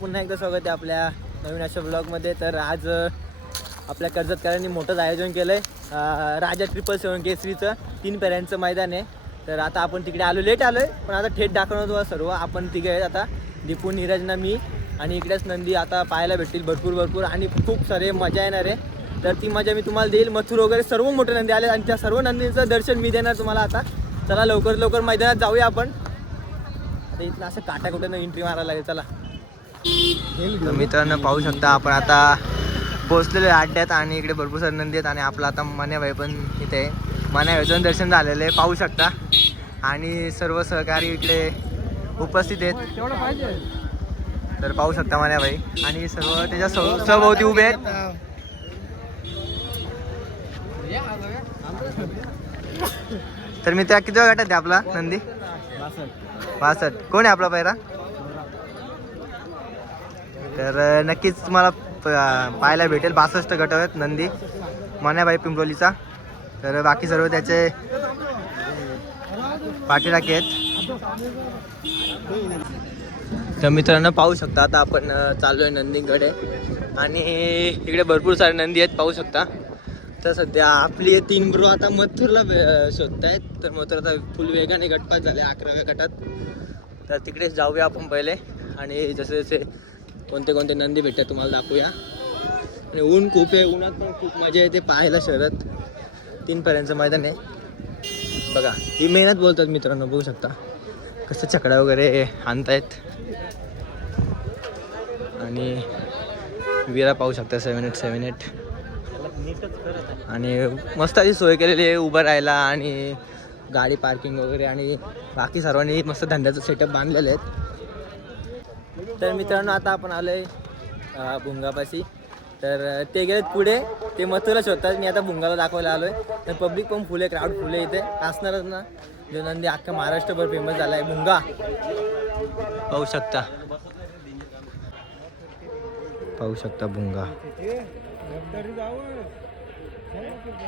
पुन्हा एकदा स्वागत आहे आपल्या नवीन अशा ब्लॉगमध्ये. तर आज आपल्या कर्जतकरांनी मोठंच आयोजन केलं आहे. राजा 777 केसरीचं 3 फेऱ्यांचं मैदान आहे. तर आता आपण तिकडे आलो, लेट आलो आहे, पण आता थेट दाखवणार तुम्हाला सर्व. आपण तिघे आहेत आता, दीपू, नीरज ना मी, आणि इकडेच नंदी आता पाहायला भेटतील भरपूर आणि खूप सारे मजा येणार आहे. तर ती मजा मी तुम्हाला देईल. मथुर वगैरे सर्व मोठे नंदी आले आणि त्या सर्व नंदींचं दर्शन मी देणार तुम्हाला. आता चला लवकर मैदानात जाऊया आपण. आता इथलं असं काटाकुट्यानं एंट्री मारायला लागेल. चला मित्रांनो, पाहू शकता आपण आता पोहोचलेलो आहे अड्ड्यात आणि इकडे भरपूर सारे नंदी आहेत आणि आपला आता मान्याबाई पण इथे आहे. मान्याबाईचं दर्शन झालेलं आहे, पाहू शकता. आणि सर्व सहकारी इकडे उपस्थित आहेत. तर पाहू शकता मान्याबाई आणि सर्व त्याच्या सभोवती उभे आहेत. तर मी त्या किती गटात आहे आपला नंदी? 62. कोण आहे आपला पायरा? तर नक्कीच तुम्हाला पाहायला भेटेल. 62 गट आहेत नंदी मान्याबाई पिंपरोलीचा. तर बाकी सर्व त्याचे पाठीराखे आहेत. तर मित्रांनो, पाहू शकता आता आपण चालू आहे नंदीकडे आणि इकडे भरपूर सारे नंदी आहेत, पाहू शकता. तर सध्या आपली 3 ब्रो आता मथुरला शोधतायत. तर मथुर आता फुल वेगाने गटपात झाले 11व्या गटात. तर तिकडे जाऊया आपण पहिले आणि जसे कोणते नंदी भेटतात तुम्हाला दाखवूया. आणि ऊन खूप आहे, उन्हात पण खूप मजा येते पाहायला. शहरात 3 फेऱ्यांचं मैदान आहे बघा. ही मेहनत बोलतात मित्रांनो, बघू शकता कसं छकडा वगैरे आणतायत. आणि विरा पाहू शकता 7-8 आणि मस्त अशी सोय केलेली आहे उभं राहायला आणि गाडी पार्किंग वगैरे. आणि बाकी सर्वांनी मस्त धंद्याचं सेटअप बांधलेले आहेत. तर मित्रांनो, आता आपण आलो आहे भुंगापाशी. तर ते गेलेत पुढे, ते मथुरला शोधतात. मी आता भुंगाला दाखवायला आलो आहे. तर पब्लिक पण फुल आहे, क्राऊड फुल आहे इथे. असणारच ना, जो नंदी अख्खा महाराष्ट्रभर फेमस झाला आहे भुंगा, पाहू शकता भुंगा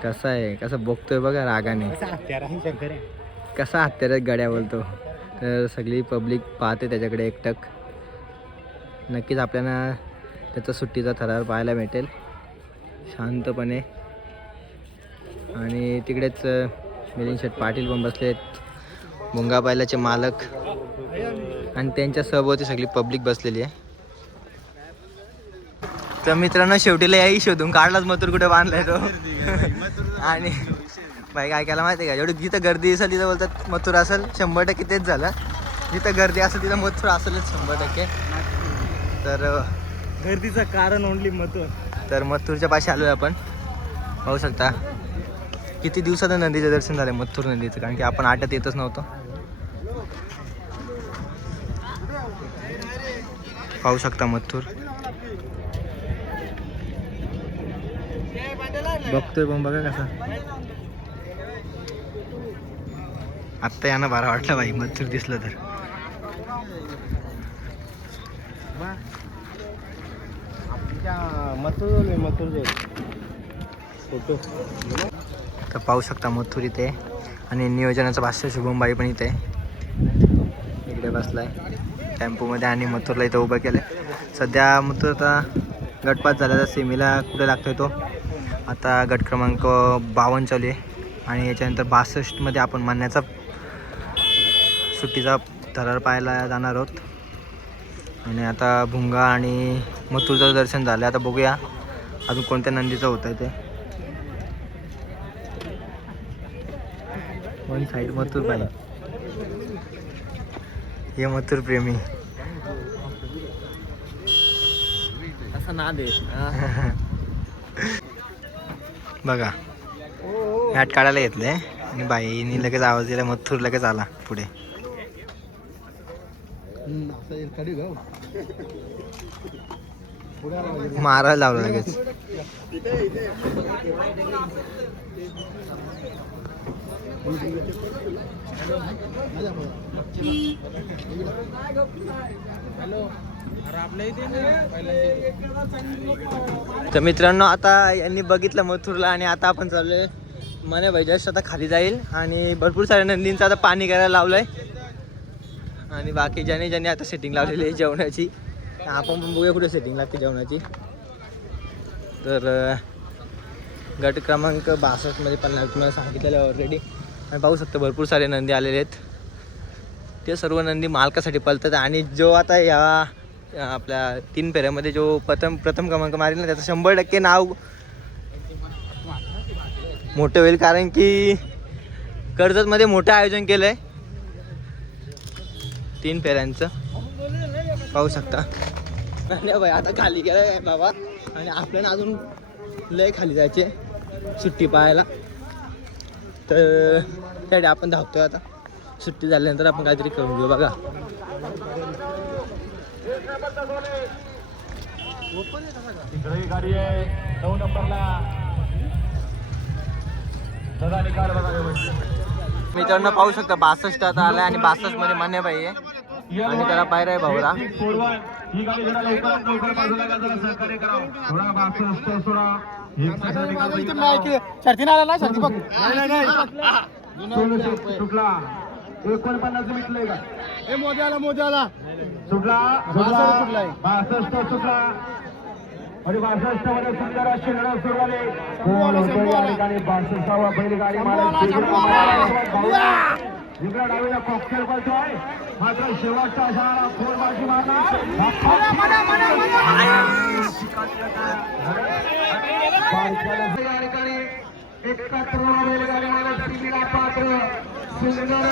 कसा आहे, कसं बघतोय बघा रागाने, कसा हत्यारात गाड्या बोलतो. तर सगळी पब्लिक पाहते त्याच्याकडे एकटक. नक्कीच आपल्याला त्याचा सुट्टीचा थरार पाहायला भेटेल शांतपणे. आणि तिकडेच मिलिंद शेठ पाटील पण बसले आहेत, भुंगा बैलाचे मालक, आणि त्यांच्या सभोवती सगळी पब्लिक बसलेली आहे. तर मित्रांनो, शेवटीला याही शोधून काढलाच मथुर कुठे बांधलाय तो. आणि बाई काय केला माहिती आहे का, एवढी जिथं गर्दी असेल तिथं बोलतात मथुर असेल. 100% तेच झालं. जिथं गर्दी असेल तिथं मथुर असेलच 100%. तर गर्दीचं कारण ओनली मथुर. तर मथुरच्या पाशी आलो आहे आपण, पाहू शकता. किती दिवसाचं नंदीचं दर्शन झालं मथुर नंदीचं, कारण की आपण आटत येतच नव्हतं. पाहू शकता मथुर बघतोय पण बघा कसा. आत्ता यानं बरं वाटलं बाई मथुर दिसलं तर. तर पाहू शकता मथुर इथे आणि नियोजनाचा भाष्य शुभमबाई पण इथे इकडे बसलाय टेम्पोमध्ये आणि मथुरला इथं उभं केलंय. सध्या मथुर आता गटपात झाल्याचा सेमीला कुठे लागतोय तो. आता गट क्रमांक 52 चालू आहे आणि याच्यानंतर 62 मध्ये आपण मानण्याचा सुट्टीचा थरार पाहायला जाणार आहोत. आणि आता भुंगा आणि मथुरचं दर्शन झालं. आता बघूया अजून कोणत्या नंदीचं होत आहे ते. वन साईड मथुर पाहिजे, हे मथुर प्रेमी असा नाद आहे बघा. हॅट काढायला घेतले आणि बाईनी लगेच आवाज दिला, मथुर लगेच आला पुढे. मारायला लावलं लगेच. तर मित्रांनो, आता यांनी बघितलं मथुरला आणि आता आपण चाललोय मने भाई जस्ट आता खाली जाईल आणि भरपूर साऱ्या नंदींचं आता पाणी करायला लावलंय आणि बाकी ज्याने आता सेटिंग लावलेली आहे जेवणाची. आपण पण बघूया कुठे सेटिंग लागते जेवणाची. तर गट क्रमांक 62 मध्ये तुम्हाला सांगितलेलं आहे ऑलरेडी. आणि पाहू शकता भरपूर सारे नंदी आलेले आहेत. ते सर्व नंदी मालकासाठी पळतात आणि जो आता या आपल्या 3 फेऱ्यामध्ये जो प्रथम क्रमांक मारेल ना त्याचं 100% नाव मोठं होईल. कारण की कर्जतमध्ये मोठं आयोजन केलं आहे 3 फेऱ्यांचं. पाहू शकता. नाही भाई आता खाली गेलाय बाबा आणि आपल्याला अजून लय खाली जायचे सुट्टी पाहायला. तर त्यासाठी आपण धावतोय आता. सुट्टी झाल्यानंतर आपण काहीतरी करून घेऊ बघा. मित्रांनो पाहू शकता 62 आता आलाय आणि 62 मध्ये मान्य बाई आहे आणि त्याला पायरा आहे भाऊरा. आणि 62 मध्ये सुंदर अशी लढत सुरू झाली. या ठिकाणी 62वा बैलगाडी इकडे डावीला कॉकटेल पळतोय मात्र शेवटच्या अशा फोरबाजी मारणार. या ठिकाणी 71 बैलगाडी मालक तिला पात्र सुंदर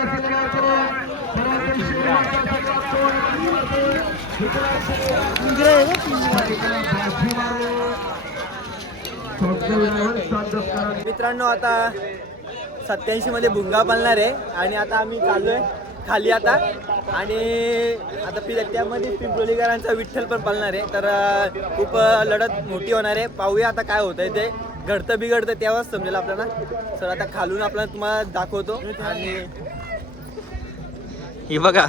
मित्रांनो आता 87 मध्ये भुंगा पळणार आहे आणि आता आम्ही चाललोय खाली आता. आणि आता त्यामध्ये पिंपरोलीकरांचा विठ्ठल पण पळणार आहे. तर खूप लढत मोठी होणार आहे. पाहूया आता काय होतंय ते. घडतं बिघडतं तेव्हाच समजेल आपल्याला. सर आता खालून आपल्याला तुम्हाला दाखवतो. आणि हे बघा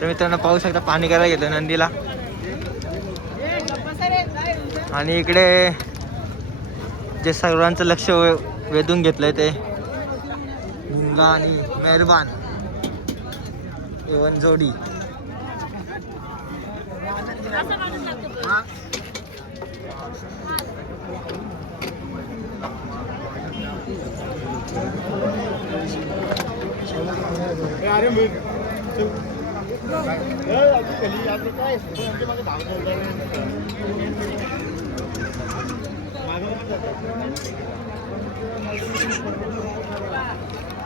तर मित्रांनो पाहू शकता पाणी करायला घेतलं नंदीला. आणि इकडे जे सर्वांचं लक्ष वेधून घेतलंय ते भुंगा आणि मेहरबान एवन जोडी.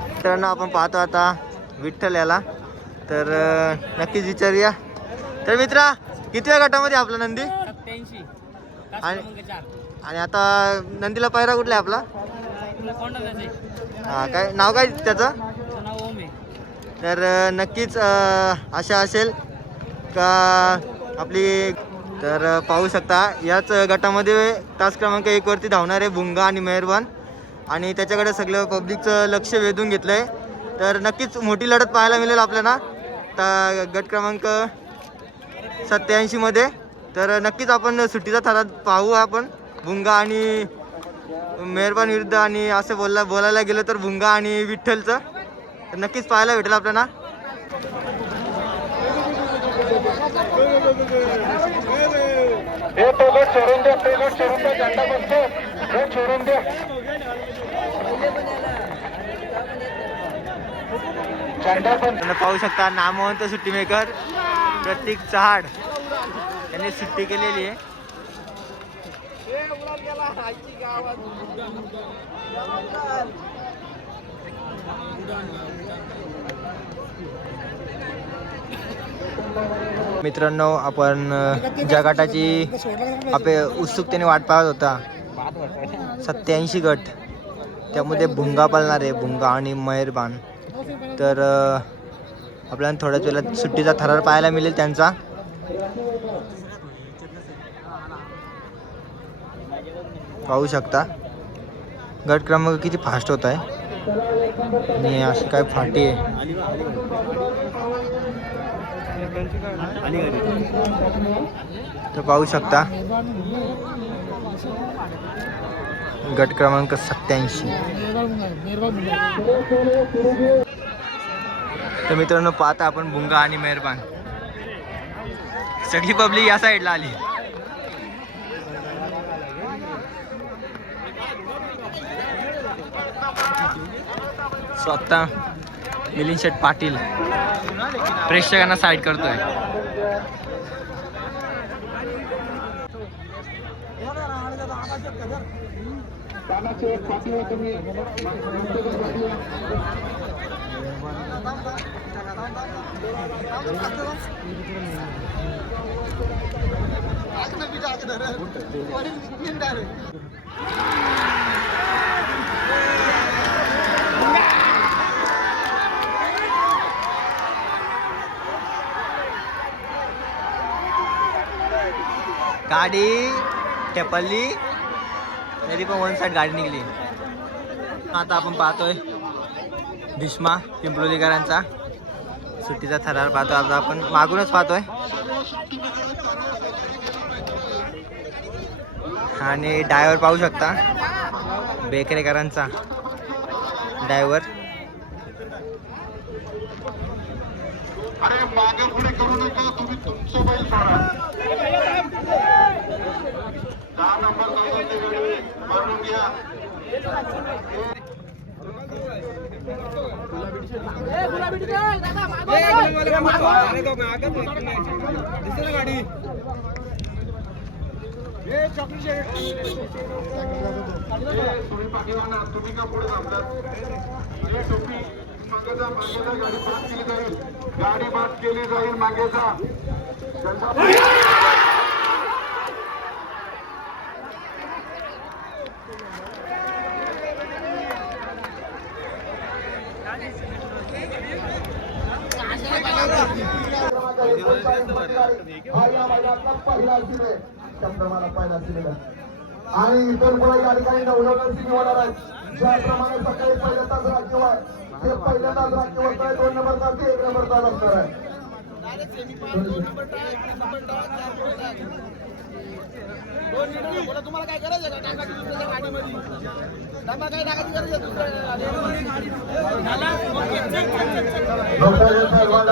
मित्रांनो आपण पाहतो आता विठ्ठल याला. तर नक्कीच विचारूया. तर मित्रा कितव्या गटामध्ये आपला नंदी? 87 आणि आता नंदीला पायरा कुठला आहे आपला? हा काय नाव काय त्याचं? तर नक्कीच आशा असेल का आपली. तर पाहू शकता याच गटामध्ये तास क्रमांक 1 वरती धावणारे भुंगा आणि मेहरबान आणि त्याच्याकडे सगळं पब्लिकचं लक्ष वेधून घेतलं आहे. तर नक्कीच मोठी लढत पाहायला मिळेल आपल्याला गट क्रमांक 87 मध्ये. तर नक्कीच आपण सुट्टीचा थरा पाहू आपण भुंगा आणि मेहरबान विरुद्ध. आणि असं बोलायला गेलं तर भुंगा आणि विठ्ठलचं तर नक्कीच पाहायला भेटेल आपल्याला. पाहू शकता नामवंत सुट्टी मेकर प्रतीक चहाड यांनी सुट्टी केलेली आहे. मित्रांनो आपण ज्या गटाची उत्सुकतेने वाट पाहत होता 87 गट त्यामध्ये भुंगा पळणार आहे भुंगा आणि मेहरबान. तर आपल्याला थोड्याच वेळात सुट्टीचा थरार पाहायला मिळेल त्यांचा. पाहू शकता गट क्रमांक किती फास्ट होत आहे आणि अशी काय फाटी आहे. तर पाहू शकता गट क्रमांक 87. तर मित्रांनो पाहता आपण भुंगा आणि मेहरबान सगळी पब्लिक या साईडला आली. स्वतः मिलिंद शेठ पाटील प्रेक्षकांना साईड करतोय. गाडी टेपल्ली तरी पण वन साईड गाडी निघली. आता आपण पाहतोय भीष्मा पिंपलोलीकरांचा सुट्टीचा थरार पाहतोय. आता आपण मागूनच पाहतोय आणि ड्रायव्हर पाहू शकता बेकरेकरांचा ड्रायव्हर. मागे पुढे करू नका, तुम्ही तुमचं बैल सोडा. 10 नंबर मारून घ्या. तुम्ही पाठीवाना, तुम्ही का पुढे थांबतात? टोपी मागेचा गाडी बाद केली जाईल. गाडी बाद केली जाईल मागेचा. आणि इतर पुढे या ठिकाणी 9 सिमी होणार आहेत. ज्याप्रमाणे सकाळी पहिल्यांदाच राज्यवर ते पहिल्यांदाच राज्यवर 2 नंबर तास 1 नंबर तास असणार आहे. तुम्हाला काय गरज आहे का टाकायची दुसऱ्या गाडीमध्ये? डबा काय टाकायची गरज आहे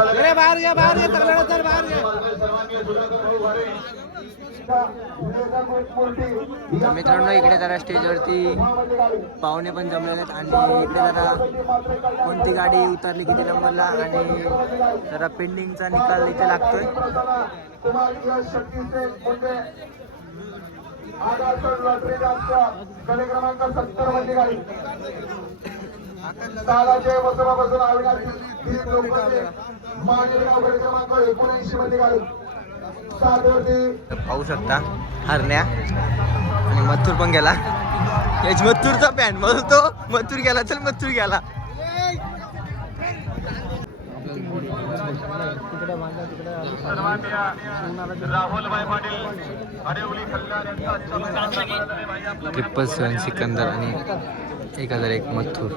दुसऱ्या बाहेर घ्या बाहेर घ्या सर बाहेर घ्या. मित्रांनो इकडे जरा स्टेजवरती पाहुणे पण जमलेले आहेत आणि इकडे जरा कोणती गाडी उतरली किती नंबरला आणि जरा पेंडिंगचा निकाल इथे लागतोय. कडे क्रमांक 70 मध्ये गाडी तालाचे बसवापासून अविनाश 3 लोकांचे मागील गाव कडे क्रमांक 79 मध्ये गाडी 7 वरती पाहू शकता हरण्या आणि मथुर पण गेला. याच मथुरचा पॅन्ट म्हणतो मथुर गेला चल मथुर गेला. राहुलभाई पाटील अडवली कल्याण ट्रिपल 7 सिकंदर आणि 1001 मथुर.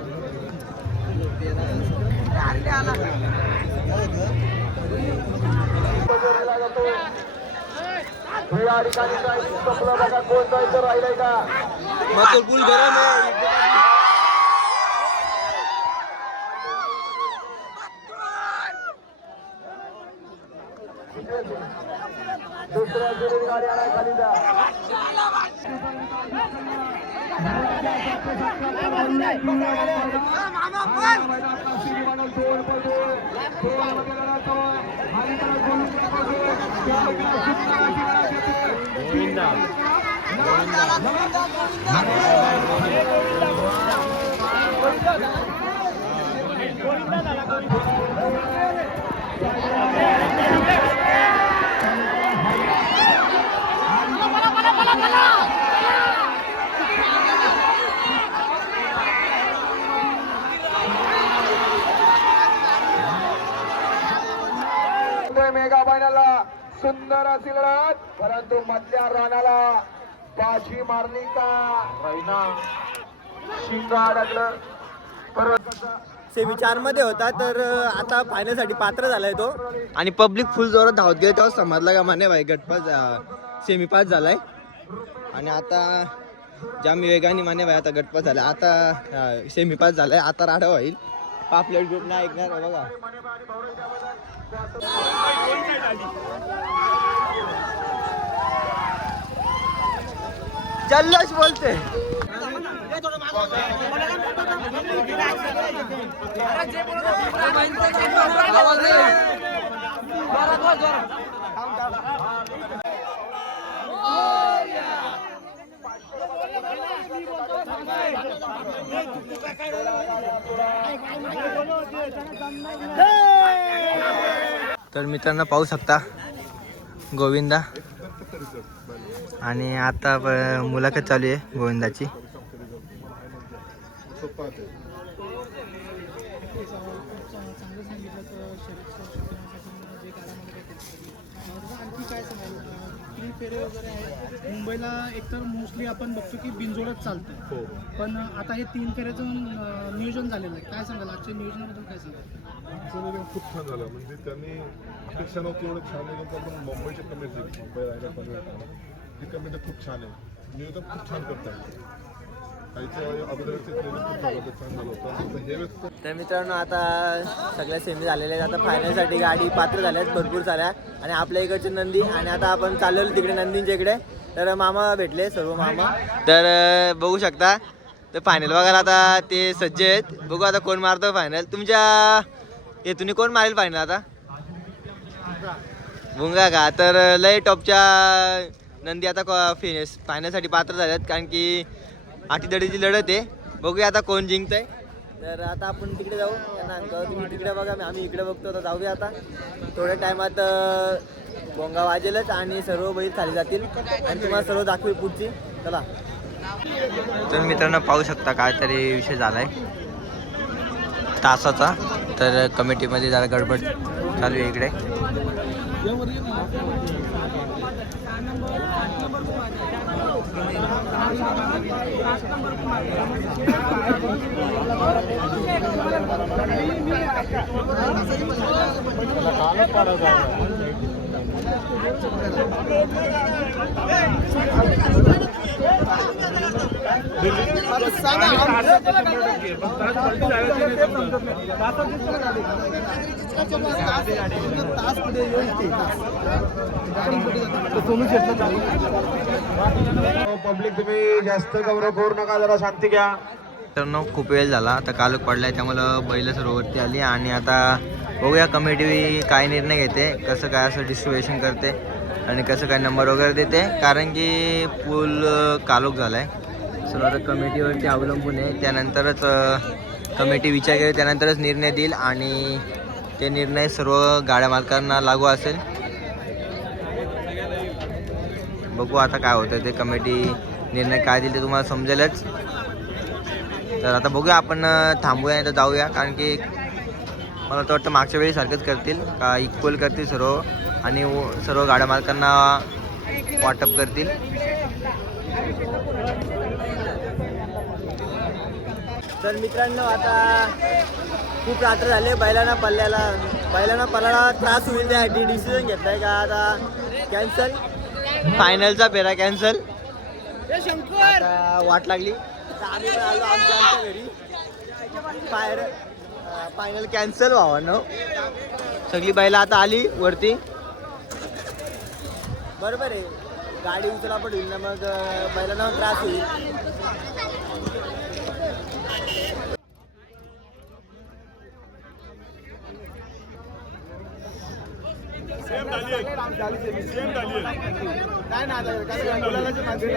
या ठिकाणी संपलं बघा. कोण जायचं राहिलंय का? मथुर फुल गरम आहे. दुसऱ्या जोडीने गाडी आणाय खाली जा. मेगा बायनाला सुंदर अशी लढत, परंतु मधल्या रानाला बाजी मारली का रैना शिंगा अडकलं. सेमी 4 मध्ये होता तर आता फायनल साठी पात्र झालाय तो आणि पब्लिक फुल जोरात धावत गेले तेव्हा समजला का माने भाई गटपास सेमी 5 झालाय. आणि आता जाम वेगाने माने भाई आता गटपास झाला. आता सेमी पास झालाय. आता राडा होईल. पापलेट ग्रुप नाही ऐकणार आहे बघा. जल्लोष बोलते. तर मित्रांनो पाहू शकता गोविंदा आणि आता मुलाखत चालू आहे गोविंदाची. फेरे वगैरे आहेत मुंबईला एकतर मोस्टली आपण बघतो की बिनजोडच चालतं. पण आता हे 3 फेऱ्याचं नियोजन झालेलं आहे. काय सांगाल आजच्या नियोजनाबद्दल? काय सांगाल? आजचं नियोजन खूप छान झालं. म्हणजे त्यांनी अपेक्षा नव्हती एवढं छान नियोजन पण मुंबईची कमिटी मुंबई रायडर पण ही कमिटी खूप छान आहे. नियोजन खूप छान करतात. तर मित्रांनो आता सगळ्या सेमी झालेल्या आहेत. आता फायनलसाठी गाडी पात्र झाल्या आहेत भरपूर साऱ्या. आणि आपल्या इकडचे नंदी आणि आता आपण चाललेलो तिकडे नंदींच्या इकडे. तर मामा भेटले सर्व मामा. तर बघू शकता तर फायनल बघायला आता ते सज्ज आहेत. बघू आता कोण मारतो फायनल. तुमच्या येथून कोण मारेल फायनल आता? भुंगा का? तर लय टॉपच्या नंदी आता फायनलसाठी पात्र झाल्यात. कारण की आटीदडीची लढत आहे. बघूया आता कोण जिंकतंय. तर आता आपण तिकडे जाऊ. त्यांना तुम्ही तिकडे बघा आम्ही इकडे बघतो. तर जाऊया आता. थोड्या टायमात भोंगा वाजेलच आणि सर्व बैल खाली जातील आणि तुम्हाला सर्व दाखवी पुढची. चला. तर मित्रांनो पाहू शकता काहीतरी विषय झालाय तासाचा. तर कमिटीमध्ये जरा गडबड चालू आहे इकडे. पब्लिक तुम्ही जास्त गौरव करू नका, जरा शांती घ्या. तर खूप वेळ झाला. आता कालच पडलाय त्यामुळं बैल सर्व वरती आली. आणि आता बघूया कमिटी काय निर्णय घेते, कसं काय असं डिस्ट्रीब्युशन करते आणि कसं काय नंबर वगैरे देते. कारण की पूल कालोख झाला आहे. सर्व आता कमिटीवरती अवलंबून आहे. त्यानंतरच कमिटी विचार करेल, त्यानंतरच निर्णय देईल आणि ते निर्णय सर्व गाड्या मालकांना लागू असेल. बघू आता काय होतं ते. कमिटी निर्णय काय देईल ते तुम्हाला समजेलच. तर आता बघूया आपण थांबूया नाही तर जाऊया. कारण की मला तर वाटतं मागच्या वेळी सारखंच करतील का इक्वल करतील सर्व आणि सर्व गाड्या मालकांना वाटप करतील. तर मित्रांनो आता खूप रात्र झाले. बैलांना पल्ल्याला त्रास होईल त्यासाठी डिसिजन घेतला आहे का आता कॅन्सल. फायनलचा फेरा कॅन्सल. आता वाट लागली तर आम्ही पण आलो आमच्या घरी. फायनल कॅन्सल व्हावं. सगळी बैला आता आली वरती. बरोबर आहे. गाडी उचला पण होईल ना मग बैलांना त्रास होईल. काय ना मुलाला मागे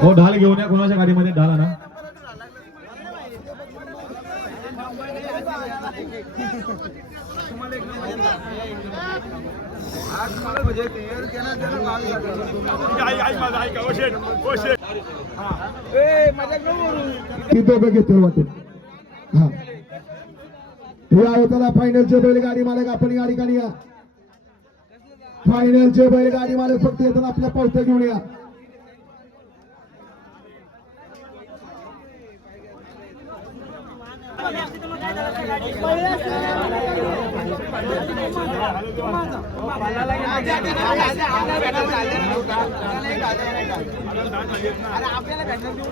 हो ढाल घेऊन या. कोणाच्या गाडीमध्ये ढाल आणा. हा त्याला फायनलचे बैलगाडी मालक आपण या ठिकाणी या. फायनलचे बैलगाडी मालक फक्त येताना आपल्या पावत्या घेऊन या. आपल्याला भेटणार देऊ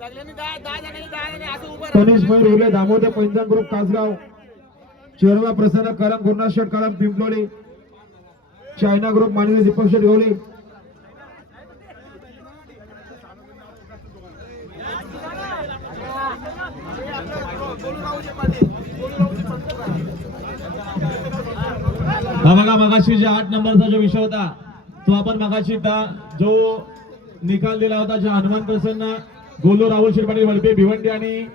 सगळ्यांनी 10 जणांनी असं उभं तनिष मयूर उर्ले दामोदर पैंजण ग्रुप कासगाव चेरवा प्रसन्न करम गुरुनाथ शेठ करम पिंपलोडी चायना ग्रुप मानवी दीपक शेठ गवली हा बघा मगाशी जे 8 नंबरचा जो विषय होता तो आपण मगाशी जो निकाल दिला होता जो हनुमान प्रसन्न गोलू राहुल शिरपाटी वडपे भिवंडी आणि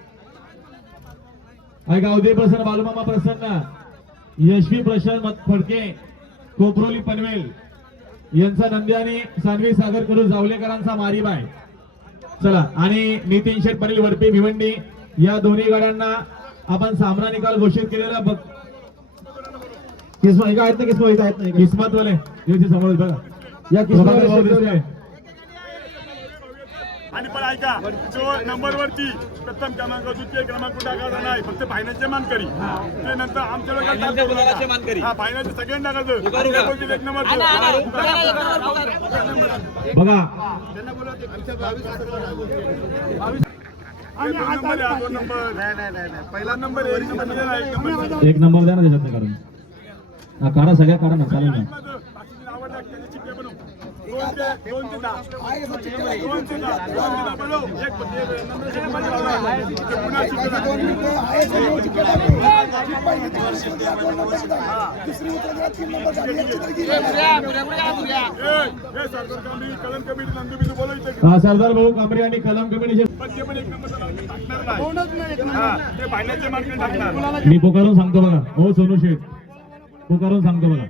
गावदे प्रसन्न बालूमामा प्रसन्न यशवी प्रशांत फडके कोपरोली पनवेल यांचा नंदी आणि सानवी सागर करून जावलेकरांचा मारीबाय चला आणि नितीन शेठ पाटील वडपे भिवंडी या दोन्ही गाड्यांना आपण सामना निकाल घोषित केलेला बघ किस्मत आहेत ना किस्मत आहेत ना किस्मत वाले समोर बघा या किस्मत आणि पण ऐका जो नंबर वरती प्रथम क्रमांक द्वितीय क्रमांक टाकायचा नाही फक्त फायनलचे मानकरी ते नंतर आमच्या हा फायनलचे सगळ्यांना टाकायचं एक नंबर बघा आणि दोन नंबर नाही पहिला नंबर एक नंबर एक नंबर द्या ना त्याच्यात काढून हा काढा सगळ्या काढा ना चालेल ना आवडला त्याची चिठ्ठी बनव 2 ते 10 2 ते 10 बनव एक कलम कमिटी नंदुबी बोलायचं हा सरदार भाऊ कांबरे आणि कलम कमिटीचे पण एक नंबर टाकणार नाही ते फायनलचे मार्केट टाकणार मी पुकारून सांगतो बघा हो सोनू शेठ पुकारून सांगतो बघा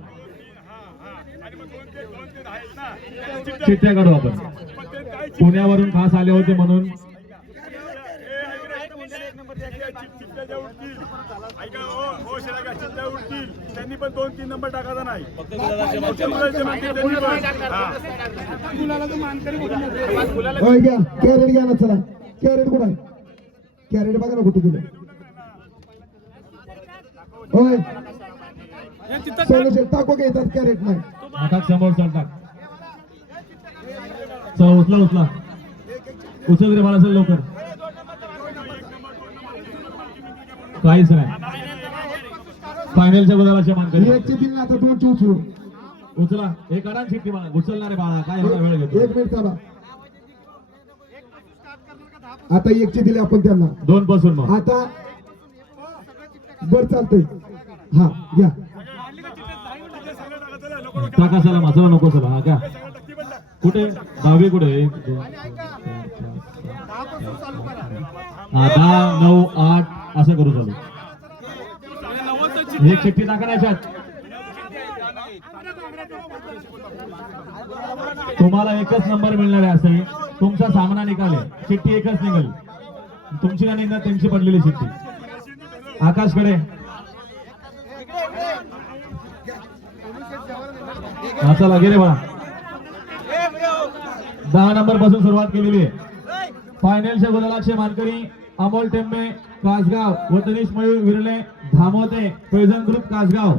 चिठ्ठ्या काढू आपण पुण्यावरून खास आले होते म्हणून त्यांनी पण 2-3 नंबर टाकायचा नाही होय घ्या कॅरेट घ्या ना चला कॅरेट कुठं आहे कॅरेट बघा ना कुठे गेलं होय सोनू शेठ टाको घेतात कॅरेट नाही आता समोर चालतात चला उचला उचला उचल रे मला लवकर काहीच नाही फायनलच्या गुलालाच्या मानकरी एकची दिली आता 2 उचलू उचला एक अडान शिट्टी मला उचलणार आहे बाळा काय एवढा वेळ घेतो 1 मिनिट थांबा आता एकची दिली आपण त्यांना 2 पासून मग आता बर चालतंय हा घ्या टाका चला माझा नको चला हा का कुठे दहावी कुठे 1 2 10 9 8 असं करू चालू एक चिठ्ठी टाका याच्यात तुम्हाला एकच नंबर मिळणार आहे असं तुमचा सामना निकाले चिठ्ठी एकच निघेल तुमची नाही निघणार त्यांची पडलेली चिठ्ठी आकाशकडे हा चला गेले बघा 10 नंबर पासून सुरुवात केलेली आहे फायनलच्या गुलालाचे मानकरी अमोल टेंबे कासगाव व तनिष मयूर विरले धामोते पैजन ग्रुप कासगाव